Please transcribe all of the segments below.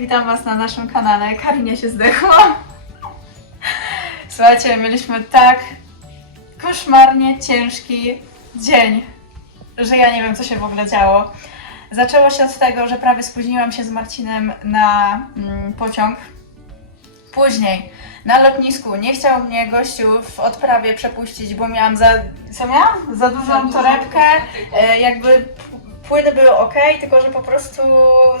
witam Was na naszym kanale. Karinie się zdechło. Słuchajcie, mieliśmy tak koszmarnie ciężki dzień, że ja nie wiem, co się w ogóle działo. Zaczęło się od tego, że prawie spóźniłam się z Marcinem na mm, pociąg. Później na lotnisku nie chciał mnie gościu w odprawie przepuścić, bo miałam za. Co miałam? Za dużą torebkę. E, jakby płyny były ok, tylko że po prostu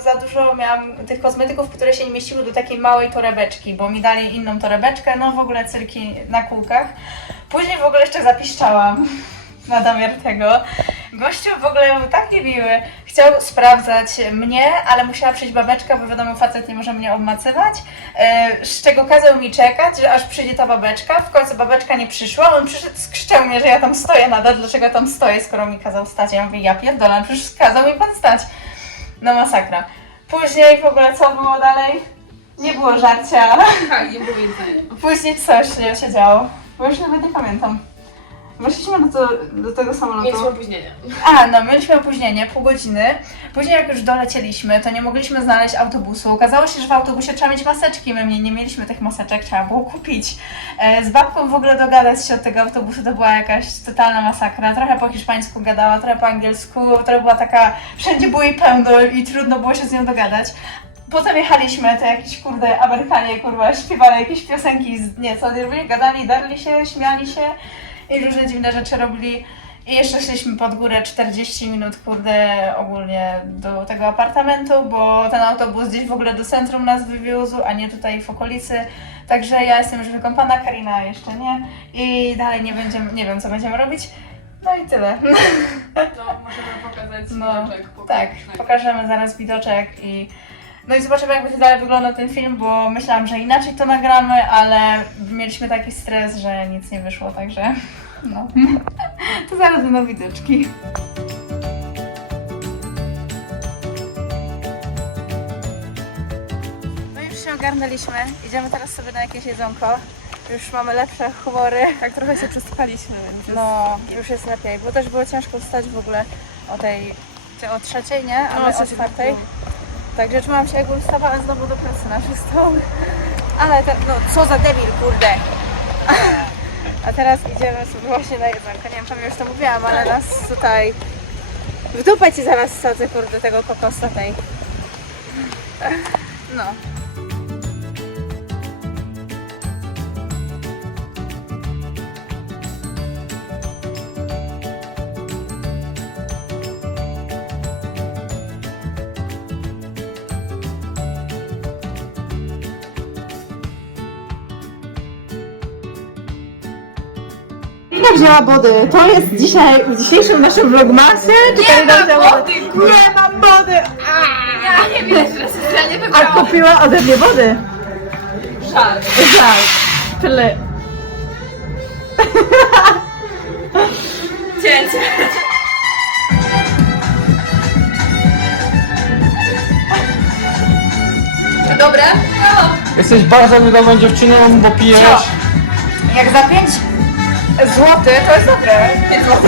za dużo miałam tych kosmetyków, które się nie mieściły do takiej małej torebeczki, bo mi dali inną torebeczkę, no w ogóle cyrki na kółkach. Później w ogóle jeszcze zapiszczałam na domiar tego. Gościu w ogóle był tak niemiły. Chciał sprawdzać mnie, ale musiała przyjść babeczka, bo wiadomo, facet nie może mnie obmacywać. E, z czego kazał mi czekać, że aż przyjdzie ta babeczka. W końcu babeczka nie przyszła. On przyszedł, skrzyczał mnie, że ja tam stoję nadal. Dlaczego tam stoję, skoro mi kazał stać? Ja mówię, ja pierdolę, przecież kazał mi pan stać. No masakra. Później w ogóle co było dalej? Nie było żarcia. Tak, nie było jedzenia. Później coś się działo. Bo już nawet nie pamiętam. Weszliśmy do, to, do tego samolotu. Mieliśmy opóźnienie. A, no, mieliśmy opóźnienie, pół godziny. Później jak już dolecieliśmy, to nie mogliśmy znaleźć autobusu. Okazało się, że w autobusie trzeba mieć maseczki. My nie, nie mieliśmy tych maseczek, trzeba było kupić. E, z babką w ogóle dogadać się od tego autobusu to była jakaś totalna masakra. Trochę po hiszpańsku gadała, trochę po angielsku, trochę była taka, wszędzie było jej pełno i trudno było się z nią dogadać. Potem jechaliśmy, to jakiś kurde Amerykanie kurwa śpiewali jakieś piosenki, z, nie co nie gadali, darli się, śmiali się i różne dziwne rzeczy robili. I jeszcze szliśmy pod górę 40 minut, kurde, ogólnie do tego apartamentu, bo ten autobus gdzieś w ogóle do centrum nas wywiózł, a nie tutaj w okolicy. Także ja jestem już wykąpana, Karina jeszcze nie. I dalej nie będziemy, nie wiem co będziemy robić. No i tyle. No, możemy pokazać No, widoczek. po Tak, pokażemy zaraz widoczek i no i zobaczymy jak będzie dalej wyglądał ten film, bo myślałam, że inaczej to nagramy, ale mieliśmy taki stres, że nic nie wyszło, także no. To zaraz będą widoczki. No już się ogarnęliśmy, idziemy teraz sobie na jakieś jedzonko. Już mamy lepsze humory. Tak trochę się przespaliśmy, więc No, już jest lepiej, bo też było ciężko wstać w ogóle o tej, o trzeciej, nie? Ale o trzeciej czwartej. Tak Także czułam się jakbym wstawała znowu do pracy na szóstą. Ale ten, no co za debil, kurde. A teraz idziemy sobie właśnie na jedzonko. Nie wiem, czy już to mówiłam, ale nas tutaj w dupę ci zaraz sadzę, kurde, tego kokosa tej. No. Karina wzięła body. To jest dzisiaj, w dzisiejszym naszym vlogmasie. Czy Karina wzięła body? Nie mam body! Ja nie wiem, że ja nie A wybrałam. kupiła ode mnie body. Żal. Żal. Tyle. Cięcie. Dobre? No. Jesteś bardzo niedobrą dziewczyną, bo pijesz. Jak za 5 zł to jest dobre. 5 zł.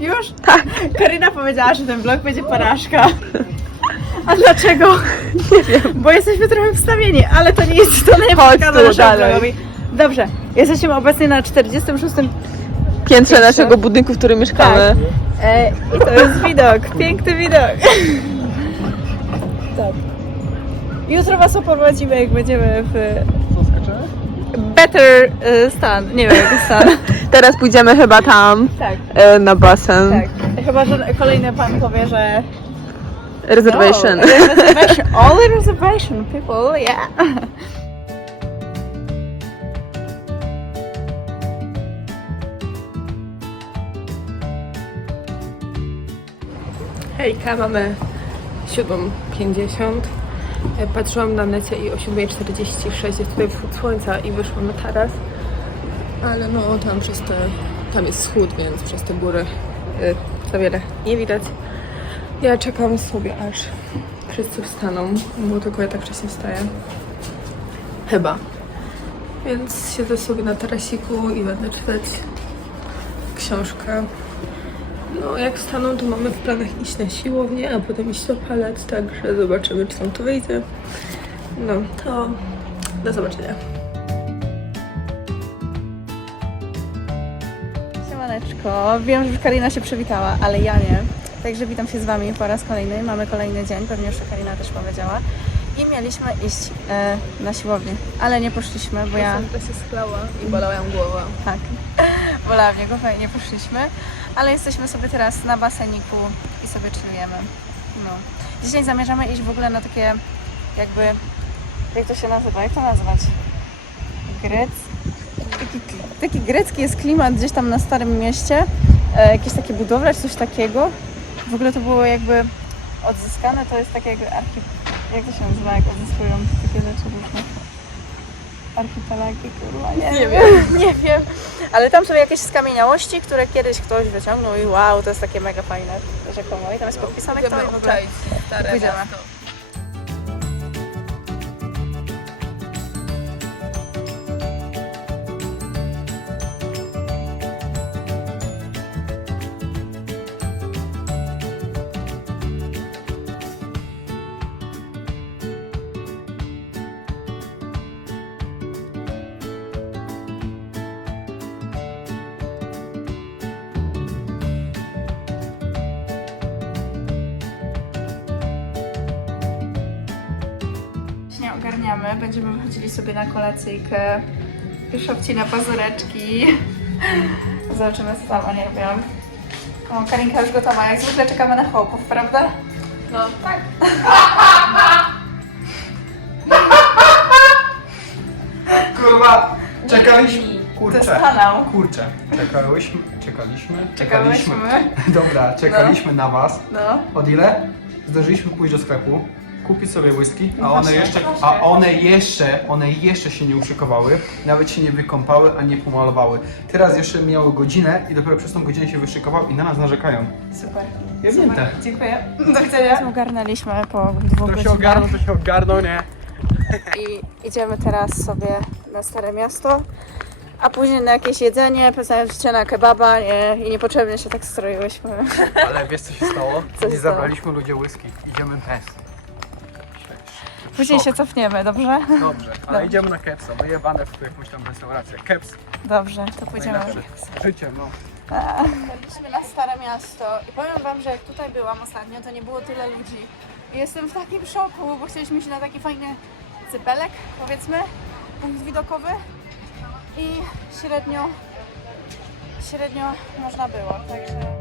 Już? Tak. Karina powiedziała, że ten vlog będzie porażka. A dlaczego? Nie wiem. Bo jesteśmy trochę wstawieni, ale to nie jest to tu dalej. Dobrze, jesteśmy obecnie na 46 piętrze naszego budynku, w którym mieszkamy. E, I to jest widok, piękny widok. Tak. Jutro was oprowadzimy, jak będziemy w better e, stan. Nie wiem, jaki stan. Teraz pójdziemy chyba tam Tak, e, na basen. tak. Chyba, że kolejny pan powie, że Reservation. No, reservation. All reservation, people, yeah. Hejka, mamy 7.50. E, Patrzyłam na necie i o 7.46 jest tutaj wschód słońca i wyszłam na taras. Ale no tam przez te tam jest schód, więc przez te góry y, za wiele nie widać. Ja czekam sobie aż wszyscy wstaną, bo tylko ja tak wcześnie wstaję. Chyba. Więc siedzę sobie na tarasiku i będę czytać książkę. No, jak wstaną, to mamy w planach iść na siłownię, a potem iść opalać, także zobaczymy, czy tam to wyjdzie. No, to do zobaczenia. Siemaneczko. Wiem, że już Karina się przywitała, ale ja nie. Także witam się z Wami po raz kolejny. Mamy kolejny dzień, pewnie już Karina też powiedziała. I mieliśmy iść e, na siłownię, ale nie poszliśmy, bo ja... Ja się sklała i bolała ją głowa. Tak. Wolała mnie głowa i nie poszliśmy. Ale jesteśmy sobie teraz na baseniku i sobie chillujemy. No. Dzisiaj zamierzamy iść w ogóle na takie jakby... Jak to się nazywa? Jak to nazwać? Grec... Taki, taki grecki jest klimat gdzieś tam na Starym Mieście. E, jakieś takie budowle czy coś takiego. W ogóle to było jakby odzyskane. To jest takie jakby archi... Jak to się nazywa, jak odzyskują takie rzeczy różne? Archipelagi, kurwa, nie, nie wiem. Nie wiem. Ale tam są jakieś skamieniałości, które kiedyś ktoś wyciągnął i wow, to jest takie mega fajne rzekomo. I tam jest podpisane kto i w ogóle. Pójdziemy. Nie ogarniamy, będziemy wychodzili sobie na kolacyjkę. Pieszowci na pazureczki. Zobaczymy co tam, nie wiem. O, Karinka już gotowa, jak zwykle czekamy na chłopów, prawda? No, tak. Kurwa, czekaliśmy. Kurczę. kanał. Kurczę. Czekaliśmy, czekaliśmy, Czekałyśmy. Dobra, czekaliśmy na was. No. Od ile? Zdążyliśmy pójść do sklepu, kupić sobie whisky, a one jeszcze, a one jeszcze, one jeszcze się nie uszykowały, nawet się nie wykąpały, a nie pomalowały. Teraz jeszcze miały godzinę i dopiero przez tą godzinę się wyszykowały i na nas narzekają. Super. Jebnięte. Dziękuję. Do widzenia. Ogarnęliśmy po dwóch To się godzinach. ogarną, to się ogarną, nie? I idziemy teraz sobie na Stare Miasto, a później na jakieś jedzenie, poznaliście na kebaba nie, i niepotrzebnie się tak stroiłyśmy. Ale wiesz co się stało? Co się nie stało? zabraliśmy ludzie whisky. Idziemy bez. Później Szok. się cofniemy, dobrze? Dobrze, ale idziemy na kepsa, wyjebane w jakąś tam restaurację. Keps, Dobrze, to pójdziemy. najlepsze. Życie, no. Byliśmy na Stare Miasto i powiem Wam, że jak tutaj byłam ostatnio, to nie było tyle ludzi. I jestem w takim szoku, bo chcieliśmy iść na taki fajny cypelek, powiedzmy, punkt widokowy i średnio, średnio można było, także...